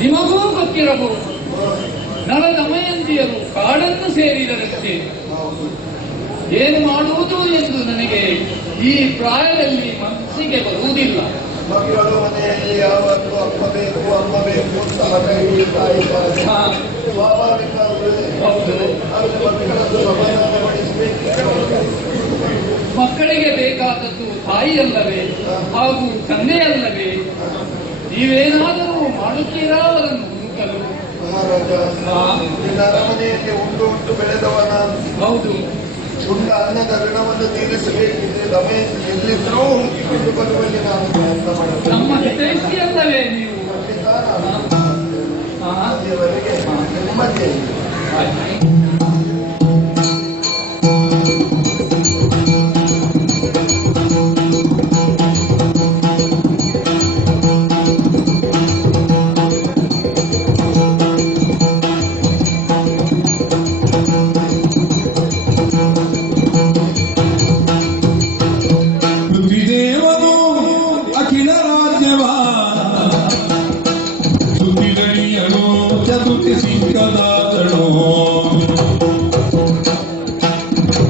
ನಿಮಗೂ ಗೊತ್ತಿರಬಹುದು, ನಳ ದಮಯಂತಿಯರು ಕಾಡನ್ನು ಸೇರಿದರಷ್ಟೇ. ಏನು ಮಾಡುವುದು ಎಂದು ನನಗೆ ಈ ಪ್ರಾಯದಲ್ಲಿ ಮನಸ್ಸಿಗೆ ಬರುವುದಿಲ್ಲ. ಮಕ್ಕಳು ಮನೆಯಲ್ಲಿ ಯಾವತ್ತು ಅಮ್ಮ ಬೇಕು ಅಮ್ಮ ಬೇಕು ಅಂತ ಹಠ ಹಿಡಿಯುತ್ತಾರೆ. ಸ್ವಾಭಾವಿಕ ಮಕ್ಕಳನ್ನು ಸಮಾಧಾನಪಡಿಸಬೇಕು. ಮಕ್ಕಳಿಗೆ ಬೇಕಾದದ್ದು ತಾಯಿಯಲ್ಲವೇ ಹಾಗೂ ತಂದೆಯಲ್ಲವೇ? ನೀವೇನಾದರೂ ಮಾಡುತ್ತೀರಾ ಅವರನ್ನು ಹುಡುಕಲು? ಮಹಾರಾಜ, ನಿನ್ನ ಅರಮನೆಯಲ್ಲಿ ಉಂಡು ಬೆಳೆದವನ. ಹೌದು. ಉಂಡ ಅನ್ನದ ಋಣವನ್ನು ತೀರಿಸಬೇಕಿದ್ರೆ ದಮೆ ಎಲ್ಲಿದ್ರೂ ಹುಡುಕಿಕೊಂಡು ಬರುವಲ್ಲಿ ನಾನು ಪ್ರಯತ್ನ ಮಾಡುತ್ತೇನೆ. ನಮ್ಮ ಹಿತೈಷಿಯಲ್ಲವೇ ನೀವು? ಅಲ್ಲಿವರೆಗೆ ನೆಮ್ಮದಿ.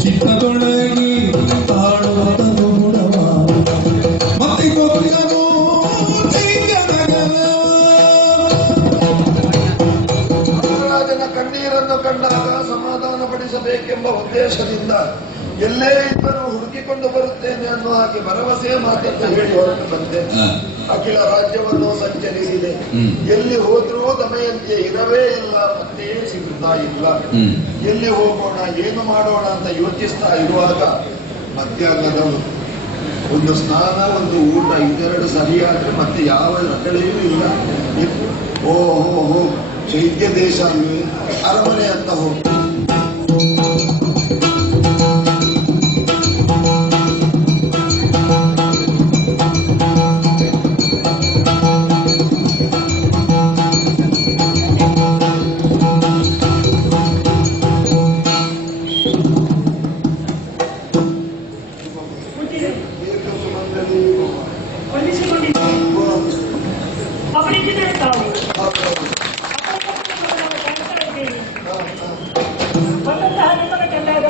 ಚಿತ್ತದೊಳಗಿ ಮತ್ತೆ ಗೊತ್ತಿರಲು ರಾಜನ ಕಣ್ಣೀರನ್ನು ಕಂಡಾಗ ಸಮಾಧಾನ ಪಡಿಸಬೇಕೆಂಬ ಉದ್ದೇಶದಿಂದ ಎಲ್ಲೇ ಇದ್ದರೂ ಹುಡುಕಿಕೊಂಡು ಬರುತ್ತೇನೆ ಅನ್ನೋ ಹಾಗೆ ಭರವಸೆ ಮಾತನ್ನು ಹೇಳಿ ಹೊರಟು ಬಂದೆ. ಅಖಿಲ ರಾಜ್ಯವನ್ನು ಸಂಚರಿಸಿದೆ. ಎಲ್ಲಿ ಹೋದ್ರೂ ದಮಯಂತಿ ಇರವೇ ಇಲ್ಲ, ಪತ್ತೇ ಸಿಗುತ್ತಾ ಇಲ್ಲ. ಎಲ್ಲಿ ಹೋಗೋಣ, ಏನು ಮಾಡೋಣ ಅಂತ ಯೋಚಿಸ್ತಾ ಇರುವಾಗ ಮಧ್ಯಾಹ್ನದ ಒಂದು ಸ್ನಾನ, ಒಂದು ಊಟ, ಇದೆರಡು ಸರಿಯಾದ್ರೆ ಮತ್ತೆ ಯಾವ ರಗಳೆಯೂ ಇಲ್ಲ. ಓಹೋ ಶೈತ್ಯ ದೇಶ ಅಲ್ವೇ, ಅರಮನೆ ಅಂತ ಹೋಗಿ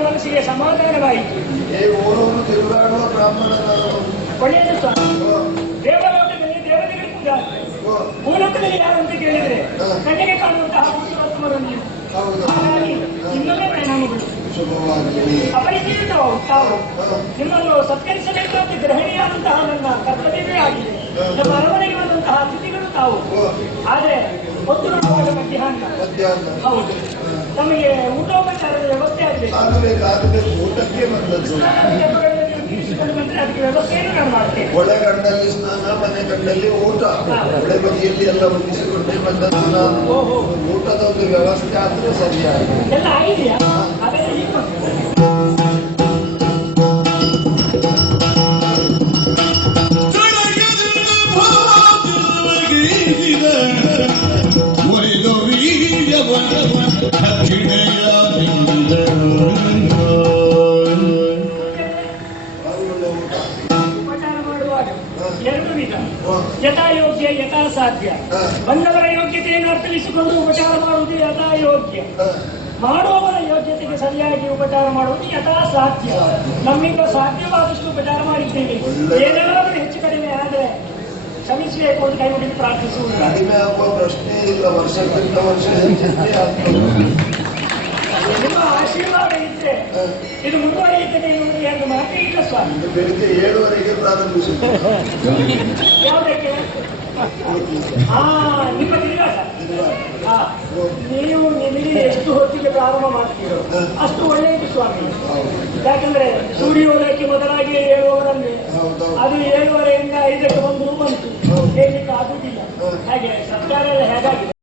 ಮನಸ್ಸಿಗೆ ಸಮಾಧಾನವಾಯಿತು. ತಿರುಗಾಡುವ ಬ್ರಾಹ್ಮಣನ ಒಳ್ಳೆಯದು ಸ್ವಾಮಿ. ದೇವಲೋಕದಲ್ಲಿ ದೇವತೆಗಳು ಕೂಡ ಭೂಲೋಕದಲ್ಲಿ ಯಾರು ಅಂತ ಕೇಳಿದ್ರೆ ಕಣ್ಣಿಗೆ ಕಾಣುವಂತಹ ಪುರುಷೋತ್ತಮರು ನೀವು. ಹಾಗಾಗಿ ನಿಮ್ಮಲ್ಲೇ ಪರಿಣಾಮಗಳು. ಅಪರಿಚಿತ ತಾವು ನಿಮ್ಮನ್ನು ಸತ್ಕರಿಸಬೇಕಾದ ಗ್ರಹಣಿಯಾದಂತಹ ನನ್ನ ಕರ್ತವ್ಯವೇ ಆಗಿದೆ. ನಮ್ಮ ಅರಮನೆಗೆ ಬಂದಂತಹ ಅತಿಥಿಗಳು ತಾವು. ಆದ್ರೆ ಒಂದು ನೋಡುವಾಗ ಮಧ್ಯಾಹ್ನ. ಹೌದು, ನಮಗೆ ಊಟೋಪಚಾರದ ವ್ಯವಸ್ಥೆ ಆಗಬೇಕು. ಊಟಕ್ಕೆ ಬಂದದ್ದು ಬಂದ್ರೆ ಅದಕ್ಕೆ ವ್ಯವಸ್ಥೆಯನ್ನು ನಾನು ಮಾಡ್ತೇನೆ. ಒಳಗಣ್ಣಲ್ಲಿ ಸ್ನಾನ, ಮನೆ ಗಂಡಲ್ಲಿ ಊಟ, ಒಳೆ ಬದಿಯಲ್ಲಿ ಎಲ್ಲ ಮುಗಿಸಿಕೊಂಡೇ ಬಂದದ್ದು ನಾನು. ಊಟದ ಒಂದು ವ್ಯವಸ್ಥೆ ಆದ್ರೆ ಸರಿಯಾಗಿ ಎಲ್ಲ ಆಗಿದೆಯಾ? ಹಾಗಾದ್ರೆ ಈಗ ಉಪಚಾರ ಮಾಡುವಾಗ ಎರಡು ವಿಧ, ಯಥಾಯೋಗ್ಯ ಯಥಾಸಾಧ್ಯ. ಬಂದವರ ಯೋಗ್ಯತೆಯನ್ನು ಅರ್ಥೈಸಿಕೊಂಡು ಉಪಚಾರ ಮಾಡುವುದು ಯಥಾಯೋಗ್ಯ, ಮಾಡುವವರ ಯೋಗ್ಯತೆಗೆ ಸರಿಯಾಗಿ ಉಪಚಾರ ಮಾಡುವುದು ಯಥಾಸಾಧ್ಯ. ನಮ್ಮಿಂದ ಸಾಧ್ಯವಾದಷ್ಟು ಉಪಚಾರ ಮಾಡಿದ್ದೇವೆ. ಏನಾದರೂ ಹೆಚ್ಚು ಕಡಿಮೆ ಆದರೆ ಕ್ಷಮಿಸಬೇಕು ಅಂತ ಕೈ ಮುಗಿದು ಪ್ರಾರ್ಥಿಸುವುದು. ಕಡಿಮೆ ಆಗುವ ಪ್ರಶ್ನೆ ಇಲ್ಲ, ವರ್ಷಕ್ಕಿಂತ ವರ್ಷ ನಿಮ್ಮ ಆಶೀರ್ವಾದ ಇದ್ರೆ ಇದು ಮುಂದುವರಿಯುತ್ತದೆ ಎನ್ನುವುದು ಎಂದು ಮಾತೇ ಇಲ್ಲ ಸ್ವಾಮಿ. ಬೆಳಿಗ್ಗೆ 7 ಪ್ರಾರಂಭಿಸುತ್ತೆ. ಯಾವುದಕ್ಕೆ? ನಿಮ್ಮ ತಿರುಗಾಟ. ನೀವು ನಿಮಗೆ ಎಷ್ಟು ಹೊತ್ತಿಗೆ ಪ್ರಾರಂಭ ಮಾಡ್ತೀರೋ ಅಷ್ಟು ಒಳ್ಳೆಯದು ಸ್ವಾಮಿ. ಯಾಕಂದ್ರೆ ಸೂರ್ಯೋದಯಕ್ಕೆ ಮೊದಲಾಗಿ ಹೇಳುವವರಲ್ಲಿ ಅದು 7:30ಯಿಂದ 5ಕ್ಕೆ ಬಂದು ಬಂತು ಹೇಳಲಿಕ್ಕೆ ಆಗುದಿಲ್ಲ. ಹಾಗೆ ಸರ್ಕಾರ ಎಲ್ಲ ಹೇಗಾಗಿದೆ.